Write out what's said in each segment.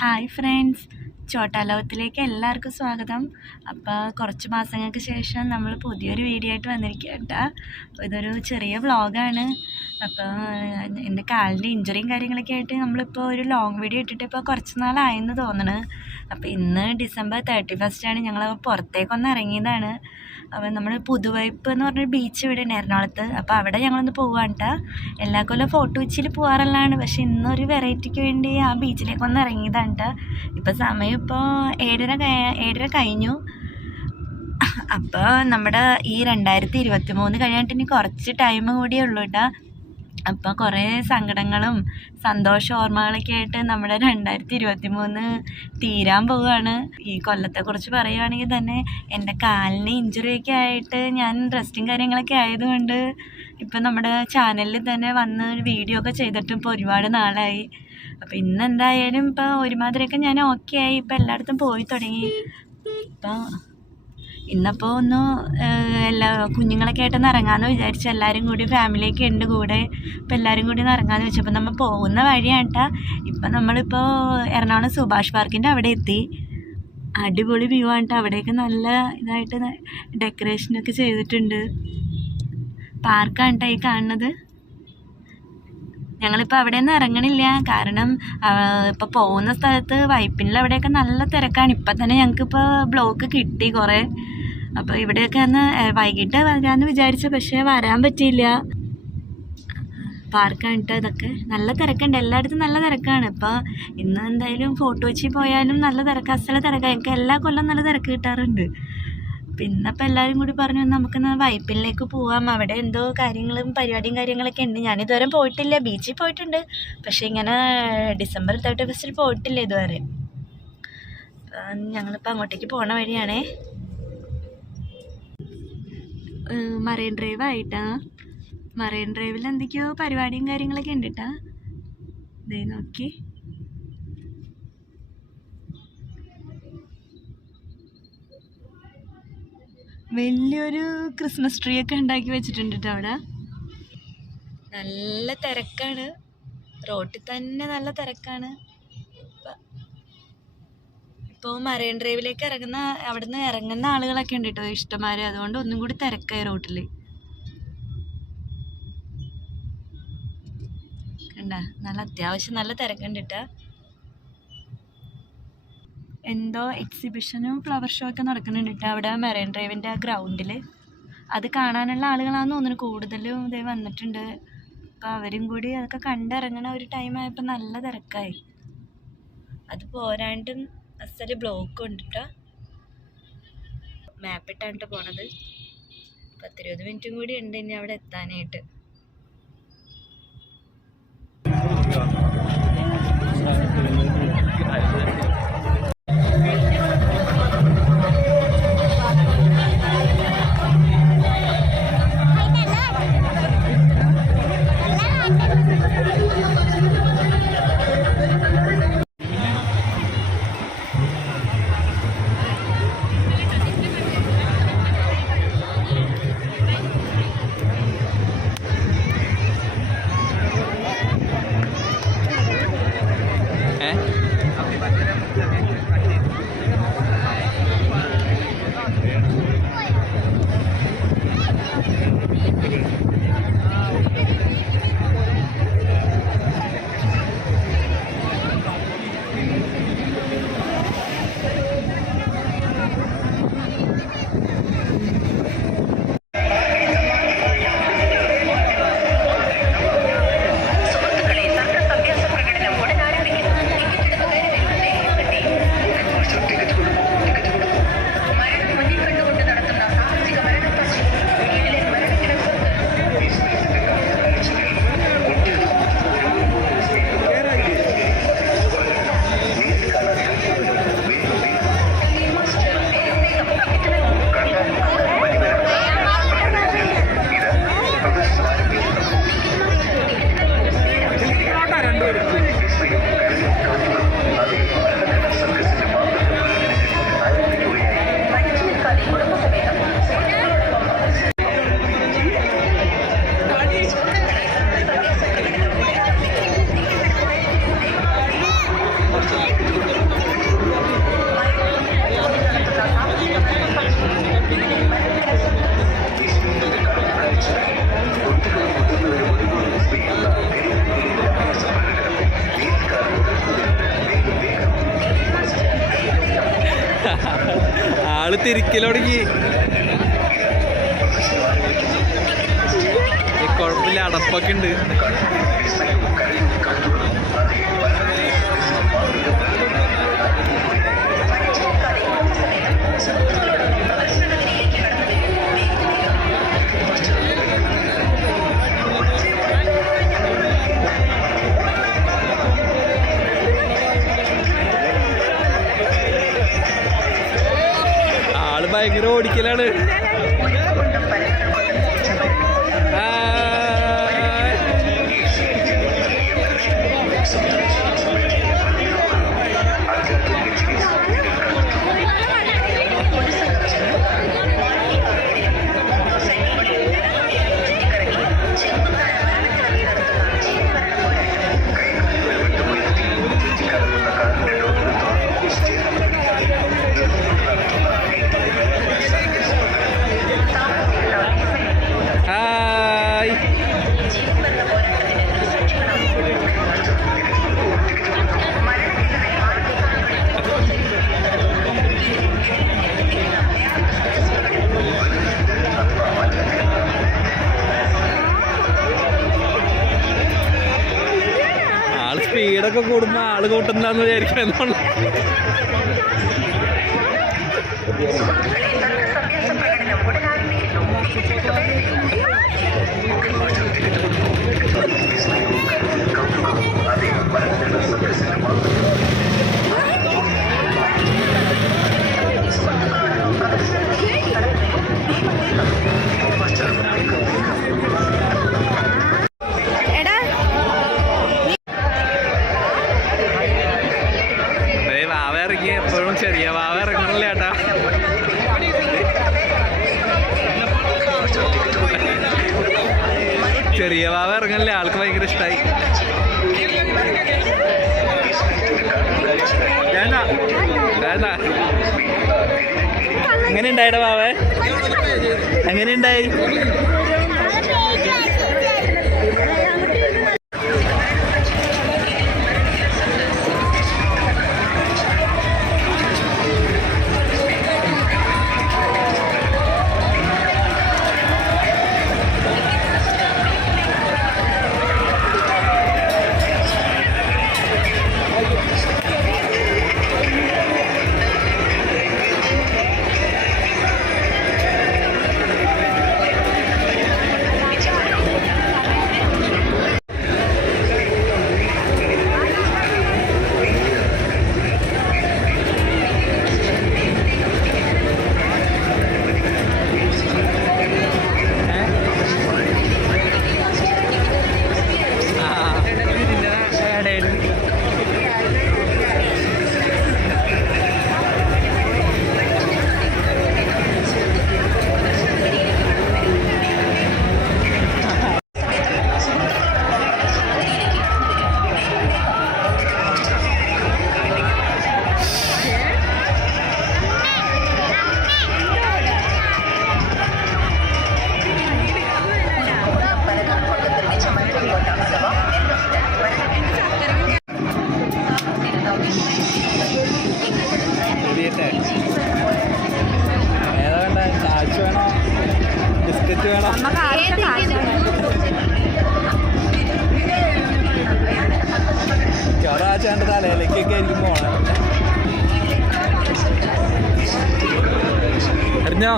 Hi friends, ചോട്ടാലോകത്തിലേക്ക് എല്ലാവർക്കും സ്വാഗതം. അപ്പോൾ കുറച്ച് മാസങ്ങൾക്ക് ശേഷം നമ്മൾ പുതിയൊരു വീഡിയോ ആയിട്ട് വന്നിരിക്കുക കേട്ടോ. ഇതൊരു ചെറിയ വ്ളോഗാണ്. അപ്പോൾ എൻ്റെ കാലിൻ്റെ ഇഞ്ചുറിയും കാര്യങ്ങളൊക്കെ ആയിട്ട് നമ്മളിപ്പോൾ ഒരു ലോങ് വീഡിയോ ഇട്ടിട്ട് ഇപ്പോൾ കുറച്ച് നാളായെന്ന് തോന്നണ്. അപ്പോൾ ഇന്ന് ഡിസംബർ 31 ഞങ്ങൾ പുറത്തേക്കൊന്ന് ഇറങ്ങിയതാണ്. അപ്പോൾ നമ്മൾ പുതുവൈപ്പ് എന്ന് പറഞ്ഞൊരു ബീച്ച് ഇവിടെ ഉണ്ട് എറണാകുളത്ത്. അപ്പോൾ അവിടെ ഞങ്ങളൊന്ന് പോവാണ് കേട്ടോ. എല്ലാ കൊല്ലം ഫോർട്ട് കൊച്ചിയിൽ പോകാറുള്ളതാണ്, പക്ഷെ ഇന്നൊരു വെറൈറ്റിക്ക് വേണ്ടി ആ ബീച്ചിലേക്കൊന്ന് ഇറങ്ങിയതാണ് കേട്ടോ. ഇപ്പോൾ സമയം ഇപ്പോൾ 7:30 കഴിഞ്ഞു. അപ്പോൾ നമ്മുടെ ഈ 2023 കഴിഞ്ഞിട്ട് ഇനി കുറച്ച് ടൈം കൂടിയേ ഉള്ളൂ കേട്ടോ. അപ്പോൾ കുറേ സങ്കടങ്ങളും സന്തോഷ ഓർമ്മകളൊക്കെ ആയിട്ട് നമ്മുടെ 2023 തീരാൻ പോവുകയാണ്. ഈ കൊല്ലത്തെക്കുറിച്ച് പറയുകയാണെങ്കിൽ തന്നെ എൻ്റെ കാലിന് ഇഞ്ചുറിയൊക്കെ ആയിട്ട് ഞാൻ റെസ്റ്റും കാര്യങ്ങളൊക്കെ ആയതുകൊണ്ട് ഇപ്പം നമ്മുടെ ചാനലിൽ തന്നെ വന്ന് ഒരു വീഡിയോ ഒക്കെ ചെയ്തിട്ടും ഇപ്പോൾ ഒരുപാട് നാളായി. അപ്പോൾ ഇന്നെന്തായാലും ഇപ്പോൾ ഒരുമാതിരിയൊക്കെ ഞാൻ ഓക്കെ ആയി, ഇപ്പോൾ എല്ലായിടത്തും പോയി തുടങ്ങി. ഇപ്പം ഇന്നപ്പോൾ ഒന്ന് എല്ലാ കുഞ്ഞുങ്ങളൊക്കെ ആയിട്ടൊന്ന് ഇറങ്ങാമെന്ന് വിചാരിച്ചു. എല്ലാവരും കൂടി ഫാമിലിയൊക്കെ ഉണ്ട് കൂടെ. ഇപ്പോൾ എല്ലാവരും കൂടി ഒന്ന് ഇറങ്ങാമെന്ന് വെച്ചപ്പോൾ നമ്മൾ പോകുന്ന വഴിയാണ് കേട്ടോ. ഇപ്പം നമ്മളിപ്പോൾ എറണാകുളം സുഭാഷ് പാർക്കിൻ്റെ അവിടെ എത്തി. അടിപൊളി വ്യൂ ആണ് കേട്ടോ. അവിടെയൊക്കെ നല്ല ഇതായിട്ട് ഡെക്കറേഷനൊക്കെ ചെയ്തിട്ടുണ്ട്. പാർക്കാണ് കേട്ടോ ഈ കാണുന്നത്. ഞങ്ങളിപ്പോൾ അവിടെ നിന്ന് ഇറങ്ങണില്ല, കാരണം ഇപ്പോൾ പോകുന്ന സ്ഥലത്ത് വൈപ്പിനിൽ അവിടെയൊക്കെ നല്ല തിരക്കാണ്. ഇപ്പം തന്നെ ഞങ്ങൾക്കിപ്പോൾ ബ്ലോക്ക് കിട്ടി കുറേ. അപ്പോൾ ഇവിടെയൊക്കെ ഒന്ന് വൈകിട്ട് വരാമെന്ന് വിചാരിച്ചു, പക്ഷേ വരാൻ പറ്റിയില്ല. പാർക്കാണ് കേട്ടോ ഇതൊക്കെ. നല്ല തിരക്കുണ്ട്, എല്ലായിടത്തും നല്ല തിരക്കാണ്. ഇപ്പോൾ ഇന്ന് എന്തായാലും ഫോർട്ട് കൊച്ചി പോയാലും നല്ല തിരക്ക്, അസല തിരക്കാണ്. എനിക്ക് എല്ലാ കൊല്ലം നല്ല തിരക്ക് കിട്ടാറുണ്ട്. പിന്നപ്പോൾ എല്ലാവരും കൂടി പറഞ്ഞു നമുക്കെന്നാൽ വൈപ്പിനിലേക്ക് പോവാം, അവിടെ എന്തോ പരിപാടിയും കാര്യങ്ങളൊക്കെ ഉണ്ട്. ഞാനിതുവരെ പോയിട്ടില്ല. ബീച്ചിൽ പോയിട്ടുണ്ട്, പക്ഷേ ഇങ്ങനെ ഡിസംബർ 31 പോയിട്ടില്ല ഇതുവരെ. ഞങ്ങളിപ്പോൾ അങ്ങോട്ടേക്ക് പോണ വഴിയാണേ. മറൈൻ ഡ്രൈവ് ആയിട്ടാ. മറൈൻ ഡ്രൈവിൽ എന്തൊക്കെയോ പരിപാടിയും കാര്യങ്ങളൊക്കെ ഉണ്ട് കേട്ടാ. ഇതേ നോക്കി. വലിയൊരു ക്രിസ്മസ് ട്രീ ഒക്കെ ഉണ്ടാക്കി വെച്ചിട്ടുണ്ട് കേട്ടോ അവിടെ. നല്ല തിരക്കാണ്, റോട്ടിൽ തന്നെ നല്ല തിരക്കാണ്. ഇപ്പോൾ മറൈൻ ഡ്രൈവിലേക്ക് അവിടുന്ന് ഇറങ്ങുന്ന ആളുകളൊക്കെ ഉണ്ട് കേട്ടോ, ഇഷ്ടംമാര്. അതുകൊണ്ട് ഒന്നും കൂടി തിരക്കായി റോട്ടിൽ. കണ്ട, നല്ല അത്യാവശ്യം നല്ല തിരക്കുണ്ട് കേട്ടോ. എന്തോ എക്സിബിഷനും ഫ്ലവർ ഷോ ഒക്കെ നടക്കുന്നുണ്ട് കേട്ടോ അവിടെ മെറൈൻ ഡ്രൈവിൻ്റെ ആ ഗ്രൗണ്ടിൽ. അത് കാണാനുള്ള ആളുകളാണെന്ന് തോന്നുന്നു കൂടുതലും ഇതേ വന്നിട്ടുണ്ട്. അപ്പോൾ അവരും കൂടി അതൊക്കെ കണ്ടിറങ്ങണ ഒരു ടൈമായപ്പോൾ നല്ല തിരക്കായി. അത് പോരാണ്ടും അസല് ബ്ലോക്കും ഉണ്ട് കേട്ടോ. മാപ്പിട്ടാണ് കേട്ടോ പോണത്. 10-20 മിനിറ്റും കൂടി ഉണ്ട് ഇനി അവിടെ എത്താനായിട്ട്. ആള് തിരിക്കലൊടുങ്ങി. കുഴപ്പമില്ല, അടപ്പൊക്കെ ഉണ്ട്. ആള് ഭയങ്കര ഓടിക്കലാണ്. സ്പീഡൊക്കെ കൂടുമ്പോ ആള് കൂട്ടുന്നാന്ന് വിചാരിക്കണം. എപ്പോഴും ചെറിയ വാവ ഇറങ്ങണില്ല ഏട്ടാ. ചെറിയ വാവ ഇറങ്ങണില്ല, ആൾക്ക് ഭയങ്കര ഇഷ്ടമായി. എങ്ങനെ ഉണ്ടായിടാ വാവേ? എങ്ങനെ ഉണ്ടായി? ബിസ്ക്കറ്റ് വേണം. ഒരാഴ്ച തലയിലേക്കൊക്കെ ആയിരിക്കും പോണം. അറിഞ്ഞോ?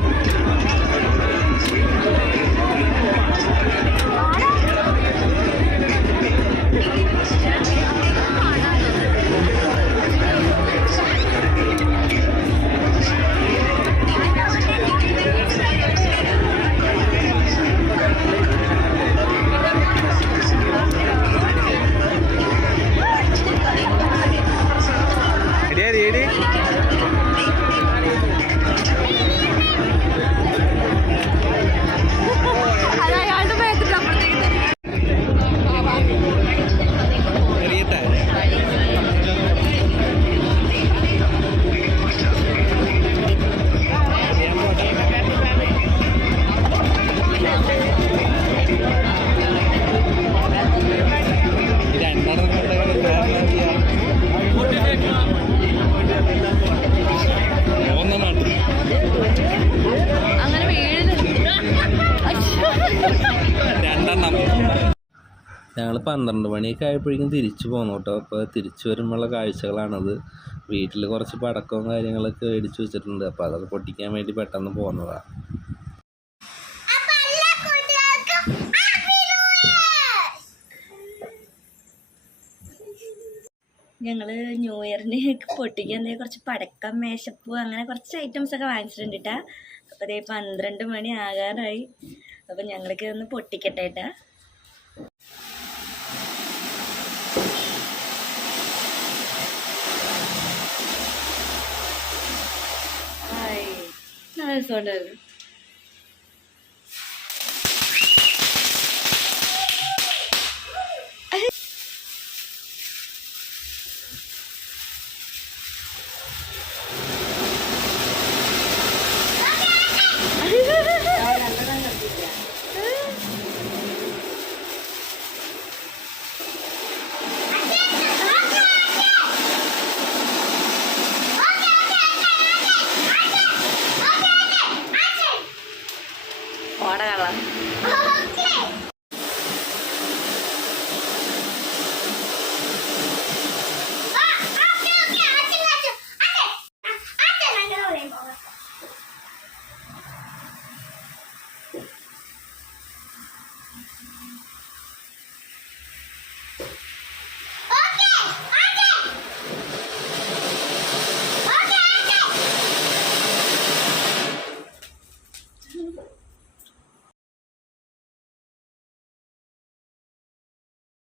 ഞങ്ങൾ 12 മണിയൊക്കെ ആയപ്പോഴേക്കും തിരിച്ചു പോന്നു കേട്ടോ. അപ്പോൾ തിരിച്ചു വരുമ്പോഴുള്ള കാഴ്ചകളാണത്. വീട്ടിൽ കുറച്ച് പടക്കവും കാര്യങ്ങളൊക്കെ മേടിച്ച് വെച്ചിട്ടുണ്ട്. അപ്പോൾ അതൊക്കെ പൊട്ടിക്കാൻ വേണ്ടി പെട്ടെന്ന് പോകുന്നതാണ്. ഞങ്ങൾ ന്യൂ ഇയറിന് പൊട്ടിക്കാൻ കുറച്ച് പടക്കം, മേശപ്പൂ, അങ്ങനെ കുറച്ച് ഐറ്റംസൊക്കെ വാങ്ങിച്ചിട്ടുണ്ട് കേട്ടാ. അപ്പോൾ അതേ 12 മണി ആകാറായി. അപ്പോൾ ഞങ്ങൾക്ക് ഒന്ന് പൊട്ടിക്കട്ടെ കേട്ടാ. നല്ല രസമുണ്ടായിരുന്നു.